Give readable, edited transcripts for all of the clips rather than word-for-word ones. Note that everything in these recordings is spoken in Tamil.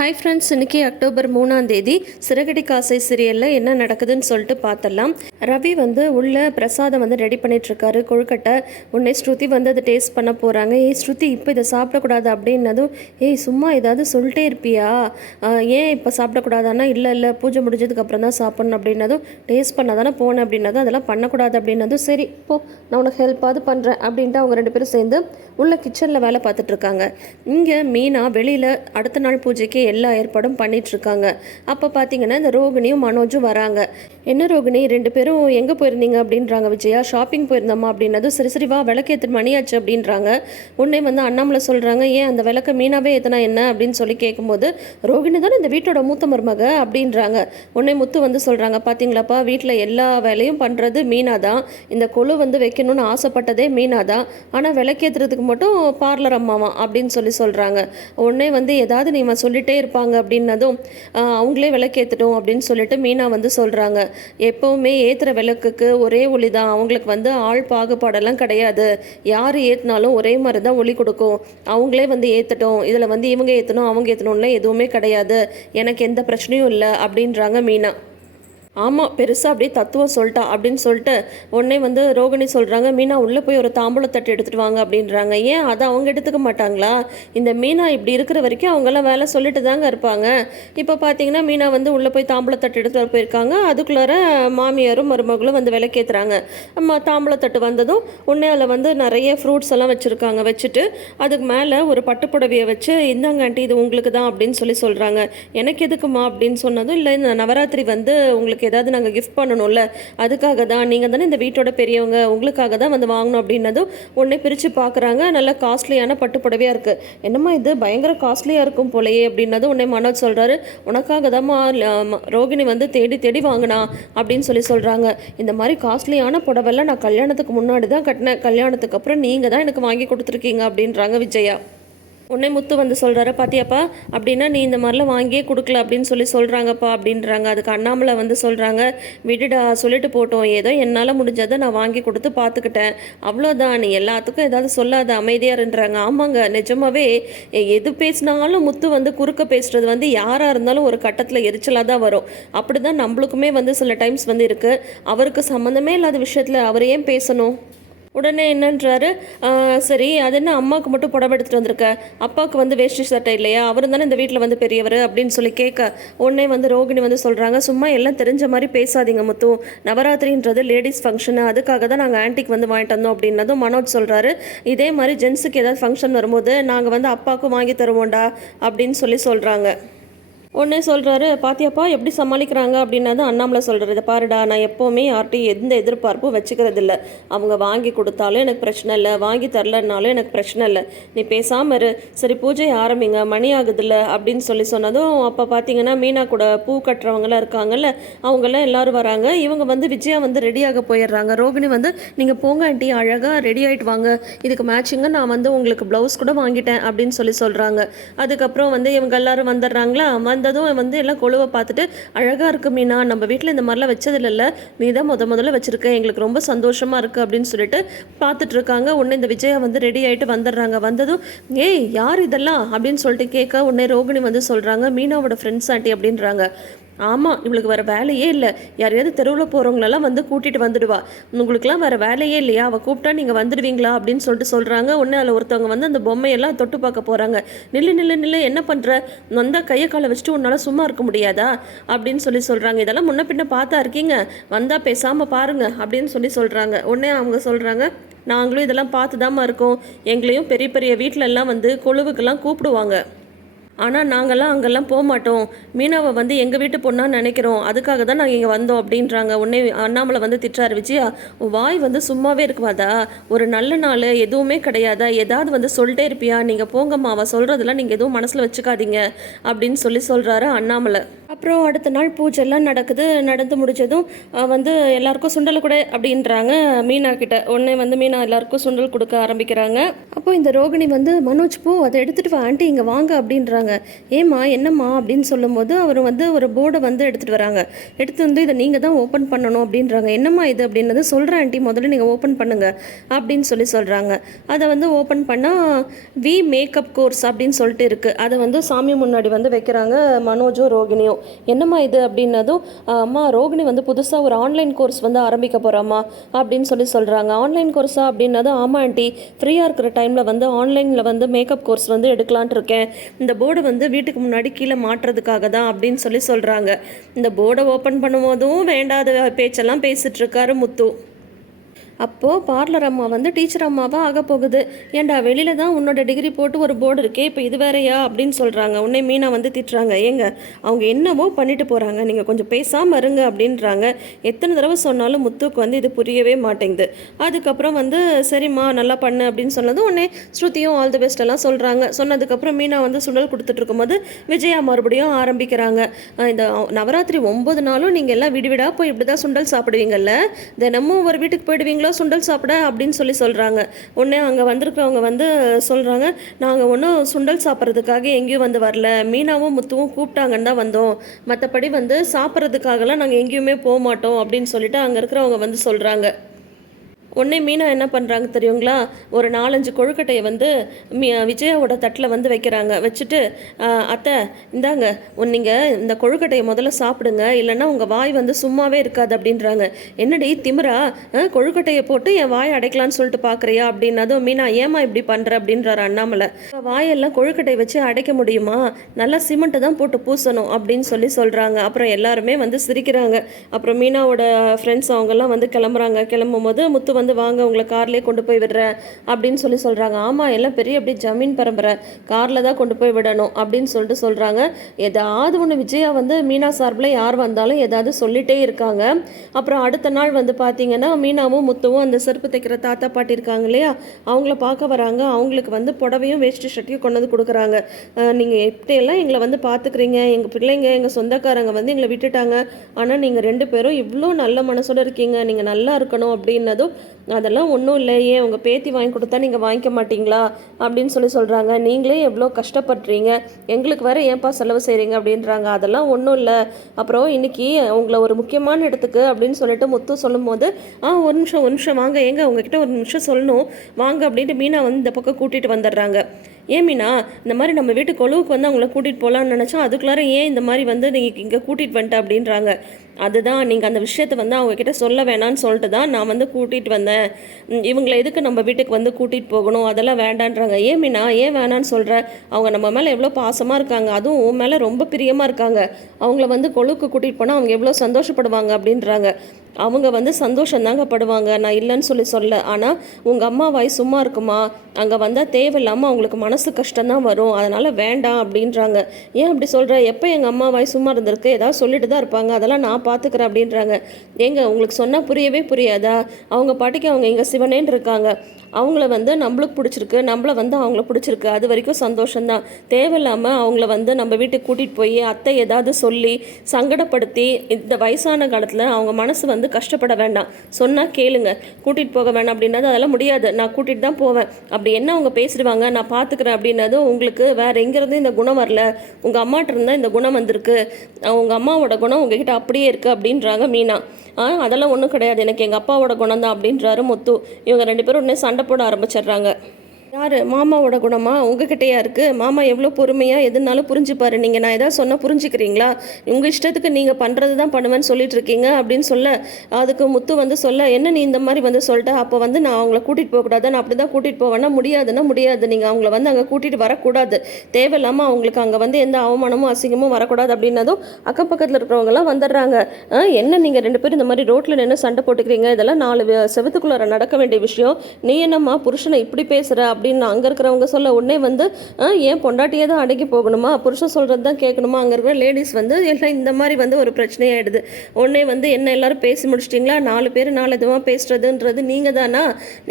ஹாய் ஃப்ரெண்ட்ஸ், இன்றைக்கி அக்டோபர் 3 சிறகடி காசை சீரியலில் என்ன நடக்குதுன்னு சொல்லிட்டு பார்த்தலாம். ரவி உள்ள பிரசாதம் ரெடி பண்ணிகிட்ருக்காரு, கொழுக்கட்டை. உடனே ஸ்ருதி அதை டேஸ்ட் பண்ண போகிறாங்க. ஸ்ருதி இப்போ இதை சாப்பிடக்கூடாது அப்படின்னதும், சும்மா ஏதாவது சொல்லிட்டே இருப்பியா, ஏன் இப்போ சாப்பிடக்கூடாதானா, இல்லை பூஜை முடிஞ்சதுக்கப்புறம் தான் சாப்பிட்ணும் அப்படின்னதும், டேஸ்ட் பண்ண தானே போனேன் அப்படின்னதும், அதெல்லாம் பண்ணக்கூடாது அப்படின்னதும், சரி போ நான் உனக்கு ஹெல்ப்பாவது பண்ணுறேன் அப்படின்ட்டு அவங்க 2 பேரும் சேர்ந்து உள்ள கிச்சனில் வேலை பார்த்துட்ருக்காங்க. இங்கே மீனா வெளியில் அடுத்த நாள் பூஜைக்கு எல்லா ஏற்பாடும் பண்ணிகிட்ருக்காங்க. அப்போ பார்த்தீங்கன்னா இந்த ரோகிணியும் மனோஜும் வராங்க. என்ன ரோகிணி 2 பேரும் எங்கே போயிருந்தீங்க அப்படின்றாங்க. விஜயா ஷாப்பிங் போயிருந்தோமா அப்படின்னதும், சரி வா விளக்கு மணியாச்சு அப்படின்றாங்க. உடனே அண்ணாமலை சொல்கிறாங்க, ஏன் அந்த விளக்க மீனாவே ஏற்றினா என்ன அப்படின்னு சொல்லி கேட்கும்போது, ரோகிணி தானே இந்த வீட்டோட மூத்த மருமக அப்படின்றாங்க. உடனே முத்து சொல்கிறாங்க, பார்த்தீங்களாப்பா வீட்டில் எல்லா வேலையும் பண்ணுறது மீனா தான், இந்த கொலு வைக்கணும்னு ஆசைப்பட்டதே மீனா தான், ஆனால் விளக்கேற்றுறதுக்கு மட்டும் பார்லர் அம்மாவான் அப்படின்னு சொல்கிறாங்க. உடனே ஏதாவது நீ சொல்லிட்டே இருப்பாங்க அப்படின்னதும், அவங்களே விளக்கேற்றட்டும் அப்படின்னு சொல்லிட்டு மீனா சொல்கிறாங்க, எப்போவுமே ஏற்றுற விளக்குக்கு ஒரே ஒளி தான், அவங்களுக்கு ஆள் பாகுபாடெல்லாம் கிடையாது, யார் ஏற்றினாலும் ஒரே மாதிரி தான் ஒளி கொடுக்கும், அவங்களே ஏற்றட்டும், இதில் இவங்க ஏற்றணும் அவங்க ஏற்றணும்லாம் எதுவுமே கிடையாது, எனக்கு எந்த பிரச்சனையும் இல்லை அப்படின்றாங்க மீனா. ஆமாம், பெருசாக அப்படியே தத்துவம் சொல்லிட்டா அப்படின்னு சொல்லிட்டு உடனே ரோகிணி சொல்கிறாங்க, மீனா உள்ளே போய் ஒரு தாம்பூலத்தட்டு எடுத்துகிட்டு வாங்க அப்படின்றாங்க. ஏன் அதை அவங்க எடுத்துக்க மாட்டாங்களா? இந்த மீனா இப்படி இருக்கிற வரைக்கும் அவங்கெல்லாம் வேலை சொல்லிட்டு தாங்க இருப்பாங்க. இப்போ பார்த்தீங்கன்னா மீனா உள்ளே போய் தாம்பூலத்தட்டு எடுத்துகிட்டு போயிருக்காங்க. அதுக்குள்ளார மாமியாரும் மருமகளும் விளக்கேற்றுறாங்க. தாம்பூலத்தட்டு வந்ததும் உடனே அதில் நிறைய ஃப்ரூட்ஸ் எல்லாம் வச்சுருக்காங்க. வச்சுட்டு அதுக்கு மேலே ஒரு பட்டுப்புடவையை வச்சு, இந்தாங்க ஆண்டி இது உங்களுக்கு தான் அப்படின்னு சொல்கிறாங்க. எனக்கு எதுக்குமா அப்படின்னு சொன்னதும், இல்லை இந்த நவராத்திரி உங்களுக்கு ஏதாவது நாங்கள் கிஃப்ட் பண்ணணும்ல, அதுக்காக தான், நீங்கள் தானே இந்த வீட்டோட பெரியவங்க, உங்களுக்காக தான் வாங்கணும் அப்படின்னதும் உடனே பிரித்து பார்க்குறாங்க. நல்ல காஸ்ட்லியான பட்டு புடவையாக இருக்குது. என்னம்மா இது பயங்கர காஸ்ட்லியாக இருக்கும் போலையே அப்படின்னதும் உடனே மனோஜ் சொல்கிறாரு, உனக்காக தான்மா ரோகிணி தேடி தேடி வாங்கினா அப்படின்னு சொல்கிறாங்க. இந்த மாதிரி காஸ்ட்லியான புடவெல்லாம் நான் கல்யாணத்துக்கு முன்னாடி தான் கட்டினேன், கல்யாணத்துக்கு அப்புறம் நீங்கள் தான் எனக்கு வாங்கி கொடுத்துருக்கீங்க அப்படின்றாங்க விஜயா. உடனே முத்து சொல்கிறாரு, பாத்தியாப்பா அப்படின்னா நீ இந்த மாதிரிலாம் வாங்கியே கொடுக்கல அப்படின்னு சொல்கிறாங்கப்பா அப்படின்றாங்க. அதுக்கு அண்ணாமலை சொல்கிறாங்க, விடுடா சொல்லிட்டு போட்டோம், ஏதோ என்னால் முடிஞ்சதை நான் வாங்கி கொடுத்து பார்த்துக்கிட்டேன், அவ்வளோதான், நீ எல்லாத்துக்கும் ஏதாவது சொல்லாத அமைதியாருன்றாங்க. ஆமாங்க, நிஜமாவே எது பேசினாலும் முத்து குறுக்க பேசுகிறது யாராக இருந்தாலும் ஒரு கட்டத்தில் எரிச்சலாக தான் வரும். அப்படி தான் நம்மளுக்குமே சில டைம்ஸ் இருக்குது. அவருக்கு சம்மந்தமே இல்லாத விஷயத்தில் அவர் ஏன் பேசணும்? உடனே என்னன்றாரு, சரி அது என்ன அம்மாவுக்கு மட்டும் புடவை எடுத்துகிட்டு வந்திருக்க, அப்பாவுக்கு வேஷ்டி சட்டை இல்லையா, அவர் தானே இந்த வீட்டில் பெரியவர் அப்படின்னு கேட்க, உடனே ரோகிணி சொல்கிறாங்க, சும்மா எல்லாம் தெரிஞ்ச மாதிரி பேசாதீங்க முத்து, நவராத்திரின்றது லேடிஸ் ஃபங்க்ஷனு, அதுக்காக தான் நாங்கள் ஆன்ட்டிக்கு வாங்கிட்டு வந்தோம் அப்படின்னதும் மனோஜ் சொல்கிறாரு, இதே மாதிரி ஜென்ஸுக்கு ஏதாவது ஃபங்க்ஷன் வரும்போது நாங்கள் அப்பாவுக்கும் வாங்கி தருவோண்டா அப்படின்னு சொல்கிறாங்க. உடனே சொல்கிறாரு, பாத்தியாப்பா எப்படி சமாளிக்கிறாங்க அப்படின்னா தான் அண்ணாமலை சொல்கிறார், இதை பாருடா, நான் எப்போவுமே யார்ட்டையும் எந்த எதிர்பார்ப்பும் வச்சுக்கிறதில்ல, அவங்க வாங்கி கொடுத்தாலும் எனக்கு பிரச்சனை இல்லை, வாங்கி தரலன்னாலும் எனக்கு பிரச்சனை இல்லை, நீ பேசாமல் இரு, சரி பூஜை ஆரம்பிங்க மணி ஆகுதில்ல அப்படின்னு சொன்னதும், அப்போ பார்த்தீங்கன்னா மீனா கூட பூ கட்டுறவங்களாம் இருக்காங்கல்ல, அவங்கெல்லாம் எல்லோரும் வராங்க. இவங்க விஜயா ரெடியாக போயிடுறாங்க. ரோகிணி நீங்கள் போங்க ஆண்டி, அழகாக ரெடி ஆகிட்டு வாங்க, இதுக்கு மேட்சிங்காக நான் உங்களுக்கு ப்ளவுஸ் கூட வாங்கிட்டேன் அப்படின்னு சொல்கிறாங்க. அதுக்கப்புறம் இவங்க எல்லோரும் வந்துடுறாங்களா. வந்ததும் எல்லாம் கொழுவை பார்த்துட்டு, அழகாக இருக்குது மீனா, நம்ம வீட்டில் இந்த மாதிரிலாம் வச்சதில்ல, நீ தான் முதல்ல வச்சுருக்க, எங்களுக்கு ரொம்ப சந்தோஷமாக இருக்குது அப்படின்னு சொல்லிட்டு பார்த்துட்ருக்காங்க. உடனே இந்த விஜயா ரெடி ஆகிட்டு வந்துடுறாங்க. வந்ததும், ஏய் யார் இதெல்லாம் அப்படின்னு சொல்லிட்டு கேட்க, உடனே ரோகிணி சொல்கிறாங்க, மீனாவோட ஃப்ரெண்ட்ஸ் ஆண்டி அப்படின்றாங்க. ஆமாம், இவளுக்கு வேறு வேலையே இல்லை, யாரையாவது தெருவில் போகிறவங்களெல்லாம் கூட்டிகிட்டு வந்துடுவா, உங்களுக்குலாம் வேறு வேலையே இல்லையா, அவள் கூப்பிட்டா நீங்கள் வந்துடுவீங்களா அப்படின்னு சொல்கிறாங்க. உடனே அதில் ஒருத்தவங்க அந்த பொம்மையெல்லாம் தொட்டு பார்க்க போகிறாங்க. நில்லு என்ன பண்ணுற, வந்தால் கையை காலை வச்சுட்டு உன்னால் சும்மா இருக்க முடியாதா அப்படின்னு சொல்கிறாங்க. இதெல்லாம் முன்ன பின்ன பார்த்தா இருக்கீங்க, வந்தால் பேசாமல் பாருங்கள் அப்படின்னு சொல்கிறாங்க. உடனே அவங்க சொல்கிறாங்க, நாங்களும் இதெல்லாம் பார்த்து தாம்மா இருக்கோம், எங்களையும் பெரிய பெரிய வீட்டிலெல்லாம் கொழுவுக்கெல்லாம் கூப்பிடுவாங்க, ஆனால் நாங்கள்லாம் அங்கெல்லாம் போக மாட்டோம், மீனாவை எங்கள் வீட்டு பொண்ணான்னு நினைக்கிறோம், அதுக்காக தான் நாங்கள் இங்கே வந்தோம் அப்படின்றாங்க. உடனே அண்ணாமலை திட்டுறாரு, விஜயா வாய் சும்மாவே இருக்குவாதா, ஒரு நல்ல நாள் எதுவுமே கிடையாதா, ஏதாவது சொல்லிட்டே இருப்பியா, நீங்கள் போங்கம்மா, அவள் சொல்கிறதெல்லாம் நீங்கள் எதுவும் மனசில் வச்சுக்காதீங்க அப்படின்னு சொல்கிறாரு அண்ணாமலை. அப்புறம் அடுத்த நாள் பூஜைலாம் நடக்குது. நடந்து முடிஞ்சதும் வந்து எல்லாருக்கும் சுண்டல் கொடு அப்படின்றாங்க மீனா கிட்ட. உடனே வந்து மீனா எல்லாருக்கும் சுண்டல் கொடுக்க ஆரம்பிக்கிறாங்க. அப்போ இந்த ரோகிணி வந்து மனோஜ் போ அதை எடுத்துகிட்டு வா ஆண்டி இங்கே வாங்க அப்படின்றாங்க. ஏம்மா என்னம்மா அப்படின்னு சொல்லும்போது அவர் வந்து ஒரு போர்டை வந்து எடுத்துகிட்டு வராங்க. எடுத்து வந்து இதை நீங்கள் தான் ஓப்பன் பண்ணணும் அப்படின்றாங்க. என்னம்மா இது அப்படின்னது சொல்கிறேன் ஆண்டி முதல்ல நீங்கள் ஓப்பன் பண்ணுங்கள் அப்படின்னு சொல்கிறாங்க. அதை வந்து ஓப்பன் பண்ணால் வி மேக்கப் கோர்ஸ் அப்படின்னு சொல்லிட்டு இருக்குது. அதை வந்து சாமி முன்னாடி வந்து வைக்கிறாங்க மனோஜும் ரோகிணியும். என்னம்மா இது அப்படின்னதும் அம்மா ரோகிணி வந்து புதுசாக ஒரு ஆன்லைன் கோர்ஸ் வந்து ஆரம்பிக்க போகிறாம்மா அப்படின்னு சொல்கிறாங்க. ஆன்லைன் கோர்ஸா அப்படின்னதும் ஆமாம் ஆண்டி ஃப்ரீயாக இருக்கிற டைமில் வந்து ஆன்லைனில் வந்து மேக்கப் கோர்ஸ் வந்து எடுக்கலான்ட்டு இருக்கேன். இந்த போர்டு வந்து வீட்டுக்கு முன்னாடி கீழே மாட்டுறதுக்காக தான் அப்படின்னு சொல்கிறாங்க. இந்த போர்டை ஓப்பன் பண்ணும்போதும் வேண்டாத பேச்செல்லாம் பேசிகிட்டு இருக்காரு முத்து. அப்போது பார்லர் அம்மா வந்து டீச்சர் அம்மாவாக ஆக போகுது. ஏண்டா வெளியில் தான் உன்னோட டிகிரி போட்டு ஒரு போர்டு இருக்கே, இப்போ இது வேறையா அப்படின்னு சொல்கிறாங்க. உடனே மீனா வந்து திட்டுறாங்க. ஏங்க அவங்க என்னவோ பண்ணிட்டு போகிறாங்க, நீங்கள் கொஞ்சம் பேசாமல் இருங்க அப்படின்றாங்க. எத்தனை தடவை சொன்னாலும் முத்துக்கு வந்து இது புரியவே மாட்டேங்குது. அதுக்கப்புறம் வந்து சரிம்மா நல்லா பண்ணு அப்படின்னு சொன்னதும் உடனே ஸ்ருதியும் ஆல் தி பெஸ்ட் எல்லாம் சொல்கிறாங்க. சொன்னதுக்கப்புறம் மீனா வந்து சுண்டல் கொடுத்துட்டு இருக்கும்போது விஜயா மறுபடியும் ஆரம்பிக்கிறாங்க. இந்த நவராத்திரி 9 நாளும் நீங்கள் எல்லாம் விடுவிடா போய் இப்படி தான் சுண்டல் சாப்பிடுவீங்கல்ல, தினமும் ஒரு வீட்டுக்கு போயிடுவீங்களோ சுண்டல் சாப்பிட அப்படின்னு சொல்கிறாங்க. உடனே அங்கே வந்திருக்கிறவங்க வந்து சொல்கிறாங்க, நாங்கள் ஒன்றும் சுண்டல் சாப்பிட்றதுக்காக எங்கேயும் வந்து வரல, மீனாவும் முத்துவும் கூப்பிட்டாங்கன்னு தான் வந்தோம், மற்றபடி வந்து சாப்பிட்றதுக்காகலாம் நாங்கள் எங்கேயுமே போக மாட்டோம் அப்படின்னு சொல்லிட்டு அங்கே இருக்கிறவங்க வந்து சொல்கிறாங்க. உடனே மீனா என்ன பண்ணுறாங்க தெரியுங்களா, ஒரு 4-5 கொழுக்கட்டையை வந்து விஜயாவோட தட்டில் வந்து வைக்கிறாங்க. வச்சுட்டு அத்தை இந்தாங்க நீங்கள் இந்த கொழுக்கட்டையை முதல்ல சாப்பிடுங்க, இல்லைன்னா உங்கள் வாய் வந்து சும்மாவே இருக்காது அப்படின்றாங்க. என்னடி திமிரா, கொழுக்கட்டையை போட்டு என் வாயை அடைக்கலான்னு சொல்லிட்டு பார்க்குறியா அப்படின்னதும் மீனா ஏமா இப்படி பண்ணுற அப்படின்றாரு அண்ணாமலை. வாயெல்லாம் கொழுக்கட்டை வச்சு அடைக்க முடியுமா, நல்லா சிமெண்ட்டை தான் போட்டு பூசணும் அப்படின்னு சொல்கிறாங்க. அப்புறம் எல்லாருமே வந்து சிரிக்கிறாங்க. அப்புறம் மீனாவோட ஃப்ரெண்ட்ஸ் அவங்கெல்லாம் வந்து கிளம்பும் போது முத்து வந்து வாங்க உங்களை கார்லேயே கொண்டு போய் விடுறேன் அப்படின்னு சொல்கிறாங்க. ஆமாம் எல்லாம் பெரிய அப்படி ஜமீன் பரம்பரை, காரில் தான் கொண்டு போய் விடணும் அப்படின்னு சொல்கிறாங்க. ஏதாவது ஒன்று விஜயா வந்து மீனா சார்பில் யார் வந்தாலும் ஏதாவது சொல்லிகிட்டே இருக்காங்க. அப்புறம் அடுத்த நாள் வந்து பார்த்தீங்கன்னா மீனாவும் முத்துவும் அந்த செருப்பு தைக்கிற தாத்தா பாட்டி இருக்காங்க இல்லையா, அவங்கள பார்க்க வராங்க. அவங்களுக்கு வந்து புடவையும் வேஷ்டி ஷர்ட்டையும் கொண்டு வந்து கொடுக்குறாங்க. நீங்கள் எப்படியெல்லாம் எங்களை வந்து பார்த்துக்கிறீங்க, எங்கள் பிள்ளைங்க எங்கள் சொந்தக்காரங்க வந்து எங்களை விட்டுட்டாங்க, ஆனால் நீங்கள் 2 பேரும் இவ்வளோ நல்ல மனசோடு இருக்கீங்க, நீங்கள் நல்லா இருக்கணும் அப்படின்னதும் அதெல்லாம் ஒன்றும் இல்லை, ஏன் உங்கள் பேத்தி வாங்கி கொடுத்தா நீங்கள் வாங்கிக்க மாட்டிங்களா அப்படின்னு சொல்கிறாங்க. நீங்களே எவ்வளோ கஷ்டப்படுறீங்க, எங்களுக்கு வேறு ஏன்பா செலவு செய்கிறீங்க அப்படின்றாங்க. அதெல்லாம் ஒன்றும் இல்லை, அப்புறம் இன்றைக்கி உங்களை ஒரு முக்கியமான இடத்துக்கு அப்படின்னு சொல்லிட்டு முத்து சொல்லும்போது ஒரு நிமிஷம் வாங்க, ஏங்க உங்ககிட்ட ஒரு நிமிஷம் சொல்லணும் வாங்க அப்படின்ட்டு மீனா வந்து இந்த பக்கம் கூட்டிகிட்டு வந்துடுறாங்க. ஏன் மீனா இந்த மாதிரி நம்ம வீட்டு கொழுவுக்கு வந்து அவங்கள கூட்டிகிட்டு போகலான்னு நினச்சோம், அதுக்குள்ளார ஏன் இந்த மாதிரி வந்து நீங்கள் இங்கே கூட்டிகிட்டு வந்துட்ட அப்படின்றாங்க. அதுதான் நீங்கள் அந்த விஷயத்தை வந்து அவங்கக்கிட்ட சொல்ல வேணான்னு சொல்லிட்டு தான் நான் வந்து கூட்டிகிட்டு வந்தேன், இவங்களை எதுக்கு நம்ம வீட்டுக்கு வந்து கூட்டிகிட்டு போகணும், அதெல்லாம் வேண்டான்றாங்க. ஏன் மீனா ஏன் வேணான்னு சொல்கிற, அவங்க நம்ம மேலே எவ்வளோ பாசமாக இருக்காங்க, அதுவும் உன் மேலே ரொம்ப பிரியமாக இருக்காங்க, அவங்கள வந்து கொழுவுக்கு கூட்டிகிட்டு போனால் அவங்க எவ்வளோ சந்தோஷப்படுவாங்க அப்படின்றாங்க. அவங்க வந்து சந்தோஷந்தாங்க படுவாங்க, நான் இல்லைன்னு சொல்ல, ஆனால் உங்கள் அம்மா வாய் சும்மா இருக்குமா, அங்கே வந்தால் தேவையில்லாமல் அவங்களுக்கு மனசு கஷ்டம்தான் வரும், அதனால் வேண்டாம் அப்படின்றாங்க. ஏன் அப்படி சொல்கிற, எப்போ எங்கள் அம்மா வாய் சும்மா இருந்திருக்கு, ஏதாவது சொல்லிட்டு தான் இருப்பாங்க, அதெல்லாம் நான் பார்த்துக்கிறேன் அப்படின்றாங்க. ஏங்க உங்களுக்கு சொன்னால் புரியவே புரியாதா, அவங்க பாட்டிக்கு அவங்க இங்கே சிவனேன்னு இருக்காங்க, அவங்கள வந்து நம்மளுக்கு பிடிச்சிருக்கு, நம்மளை வந்து அவங்கள பிடிச்சிருக்கு, அது வரைக்கும் சந்தோஷம்தான், தேவையில்லாமல் அவங்கள வந்து நம்ம வீட்டுக்கு கூட்டிகிட்டு போய் அத்தை ஏதாவது சொல்லி சங்கடப்படுத்தி இந்த வயசான காலத்தில் அவங்க மனசு வந்து கஷ்டப்பட வேண்டாம், சொன்னால் கேளுங்க, கூட்டிகிட்டு போக வேணாம் அப்படின்னது அதெல்லாம் முடியாது, நான் கூட்டிகிட்டு தான் போவேன், அப்படி என்ன அவங்க பேசிடுவாங்க நான் பார்த்துக்கிறேன் அப்படின்னது. உங்களுக்கு வேறு எங்கேருந்து இந்த குணம் வரல, உங்கள் அம்மாட்ட இருந்தால் இந்த குணம் வந்திருக்கு, உங்கள் அம்மாவோட குணம் உங்ககிட்ட அப்படியே இருக்குது அப்படின்றாங்க மீனா. அதெல்லாம் ஒன்றும் கிடையாது, எனக்கு எங்கள் அப்பாவோட குணம் தான் அப்படின்றாரு முத்து. இவங்க 2 பேரும் உடனே சண்டை போட ஆரம்பிச்சிடுறாங்க. யார் மாமாவோட குணமா உங்ககிட்டயா இருக்குது, மாமா எவ்வளோ பொறுமையாக எதுனாலும் புரிஞ்சுப்பாரு, நீங்கள் நான் எதாவது சொன்னால் புரிஞ்சுக்கிறீங்களா, உங்கள் இஷ்டத்துக்கு நீங்கள் பண்ணுறது தான் பண்ணுவேன்னு சொல்லிட்டு இருக்கீங்க அப்படின்னு அதுக்கு முத்து வந்து என்ன நீ இந்த மாதிரி வந்து சொல்லிட்ட, அப்போ வந்து நான் அவங்கள கூட்டிகிட்டு போகக்கூடாது, நான் அப்படி தான் கூட்டிகிட்டு போவேன்னா முடியாதுன்னா முடியாது, நீங்கள் அவங்கள வந்து அங்கே கூட்டிகிட்டு வரக்கூடாது, தேவையில்லாமல் அவங்களுக்கு அங்கே வந்து எந்த அவமானமும் அசிங்கமும் வரக்கூடாது அப்படின்னதும் அக்கம் பக்கத்தில் இருக்கிறவங்கலாம் வந்துடுறாங்க. என்ன நீங்கள் 2 பேரும் இந்த மாதிரி ரோட்டில் நின்று சண்டை போட்டுக்கிறீங்க, இதெல்லாம் 4 செவத்துக்குள்ளார நடக்க வேண்டிய விஷயம், நீ என்னம்மா புருஷனை இப்படி பேசுகிற அப்படின்னு அங்கே இருக்கிறவங்க உடனே வந்து ஏன் பொண்டாட்டியே தான் அடக்கி போகணுமா, புருஷன் சொல்கிறது தான் கேட்கணுமா, அங்கே இருக்கிற லேடிஸ் வந்து எல்லாம் இந்த மாதிரி வந்து ஒரு பிரச்சனையாயிடுது. உடனே வந்து என்ன எல்லாரும் பேசி முடிச்சிட்டிங்களா, 4 பேர் 4 விதமாக பேசுகிறதுன்றது நீங்கள் தானா,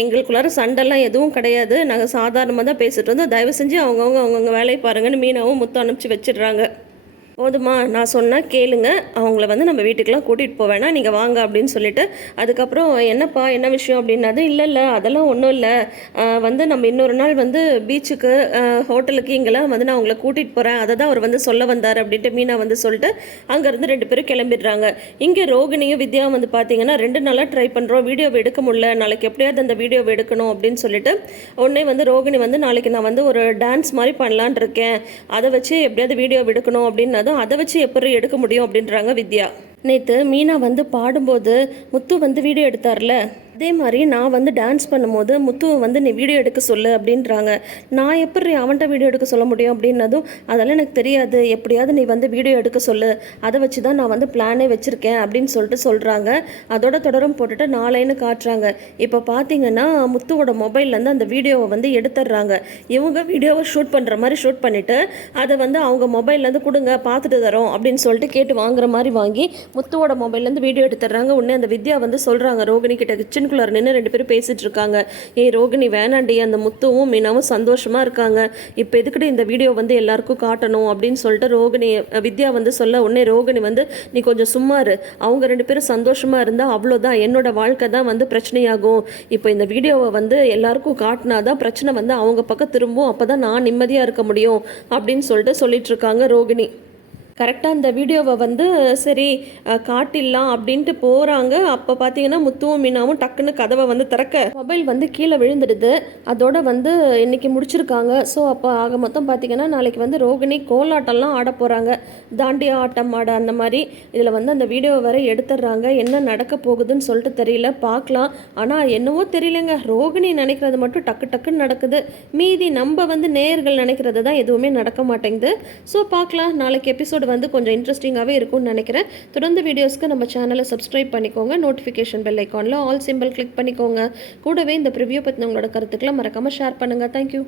எங்களுக்குள்ளார சண்டைலாம் எதுவும் கிடையாது, நாங்கள் சாதாரணமாக தான் பேசிட்டு இருந்தோம், தயவு செஞ்சு அவங்கவுங்க வேலையை பாருங்கன்னு மீனாவும் முத்து அனுப்பிச்சு வச்சிடுறாங்க. போதுமா, நான் சொன்னால் கேளுங்க, அவங்கள வந்து நம்ம வீட்டுக்கெலாம் கூட்டிகிட்டு போவேணா, நீங்கள் வாங்க அப்படின்னு சொல்லிட்டு அதுக்கப்புறம் என்னப்பா என்ன விஷயம் அப்படின்னது, இல்லை இல்லை அதெல்லாம் ஒன்றும் இல்லை, வந்து நம்ம இன்னொரு நாள் வந்து பீச்சுக்கு ஹோட்டலுக்கு இங்கெல்லாம் வந்து நான் உங்களை கூட்டிகிட்டு போகிறேன், அதை தான் அவர் வந்து சொல்ல வந்தார் அப்படின்ட்டு மீனா வந்து சொல்லிட்டு அங்கேருந்து 2 பேரும் கிளம்பிடுறாங்க. இங்கே ரோகிணியும் வித்யாவும் வந்து பார்த்தீங்கன்னா 2 நாளாக ட்ரை பண்ணுறோம், வீடியோவை எடுக்க முடியல, நாளைக்கு எப்படியாவது அந்த வீடியோவை எடுக்கணும் அப்படின்னு சொல்லிட்டு உடனே வந்து ரோகிணி வந்து நாளைக்கு நான் வந்து ஒரு டான்ஸ் மாதிரி பண்ணலான் இருக்கேன், அதை வச்சு எப்படியாவது வீடியோ எடுக்கணும் அப்படின்னு அதை வச்சு எப்படி எடுக்க முடியும் அப்படின்றாங்க வித்யா. நேற்று மீனா வந்து பாடும்போது முத்து வந்து வீடியோ எடுத்தார்ல, அதே மாதிரி நான் வந்து டான்ஸ் பண்ணும்போது முத்துவை வந்து நீ வீடியோ எடுக்க சொல்லு அப்படின்றாங்க. நான் எப்படி அவன்கிட்ட வீடியோ எடுக்க சொல்ல முடியும் அப்படின்னதும், அதெல்லாம் எனக்கு தெரியாது, எப்படியாவது நீ வந்து வீடியோ எடுக்க சொல்லு, அதை வச்சு தான் நான் வந்து பிளானே வச்சுருக்கேன் அப்படின்னு சொல்லிட்டு சொல்கிறாங்க. அதோட தொடரும் போட்டுட்டு நாளைன்னு காட்டுறாங்க. இப்போ பார்த்தீங்கன்னா முத்துவோட மொபைல்லேருந்து அந்த வீடியோவை வந்து எடுத்துடுறாங்க. இவங்க வீடியோவை ஷூட் பண்ணுற மாதிரி ஷூட் பண்ணிவிட்டு அதை வந்து அவங்க மொபைல்லேருந்து கொடுங்க பார்த்துட்டு தரோம் அப்படின்னு சொல்லிட்டு கேட்டு வாங்குற மாதிரி வாங்கி முத்துவோட மொபைல்லேருந்து வீடியோ எடுத்துடுறாங்க. உடனே அந்த வித்யா வந்து சொல்கிறாங்க ரோகிணி கிட்ட, கிச்சனுக்குள்ளார நின்று 2 பேரும் பேசிகிட்டு இருக்காங்க. ஏய் ரோகிணி வேணாண்டி, அந்த முத்துவும் மீனாவும் சந்தோஷமாக இருக்காங்க, இப்போ எதுக்கிட்ட இந்த வீடியோ வந்து எல்லாருக்கும் காட்டணும் அப்படின்னு சொல்லிட்டு ரோகிணி வித்யா வந்து சொல்ல, உடனே ரோகிணி வந்து நீ கொஞ்சம் சும்மா இரு, அவங்க 2 பேரும் சந்தோஷமாக இருந்தால் அவ்வளோதான், என்னோட வாழ்க்கை தான் வந்து பிரச்சனையாகும், இப்போ இந்த வீடியோவை வந்து எல்லாருக்கும் காட்டினாதான் பிரச்சனை வந்து அவங்க பக்கம் திரும்பும், அப்போ தான் நான் நிம்மதியாக இருக்க முடியும் அப்படின்னு சொல்லிட்டு சொல்லிட்டு இருக்காங்க ரோகிணி. கரெக்டாக அந்த வீடியோவை வந்து சரி காட்டிடலாம் அப்படின்ட்டு போகிறாங்க. அப்போ பார்த்தீங்கன்னா முத்துவும் மீனாவும் டக்குன்னு கதவை வந்து திறக்க மொபைல் வந்து கீழே விழுந்துடுது. அதோட வந்து இன்றைக்கி முடிச்சிருக்காங்க. ஸோ அப்போ ஆக மொத்தம் பார்த்தீங்கன்னா நாளைக்கு வந்து ரோகிணி கோலாட்டம்லாம் ஆட போகிறாங்க, தாண்டியா ஆட்டம் ஆட அந்த மாதிரி. இதில் வந்து அந்த வீடியோவை வேற எடுத்துடுறாங்க. என்ன நடக்க போகுதுன்னு சொல்லிட்டு தெரியல, பார்க்கலாம். ஆனால் என்னவோ தெரியலங்க, ரோகிணி நினைக்கிறது மட்டும் டக்கு டக்குன்னு நடக்குது, மீதி நம்ம வந்து நேயர்கள் நினைக்கிறது தான் எதுவுமே நடக்க மாட்டேங்குது. ஸோ பார்க்கலாம், நாளைக்கு எபிசோட் வந்து கொஞ்சம் இன்ட்ரெஸ்டிங்காகவே இருக்கும்னு நினைக்கிறேன். தொடர்ந்து வீடியோஸ்க்கு நம்ம சேனலை சப்ஸ்கிரைப் பண்ணிக்கோங்க, நோட்டிஃபிகேஷன் பெல் ஐக்கானில் ஆல் சிம்பிள் கிளிக் பண்ணிக்கோங்க. கூடவே இந்த ப்ரிவ்யூ பற்றின உங்களோட கருத்துக்களை மறக்காமல் ஷேர் பண்ணுங்கள். தேங்க்யூ.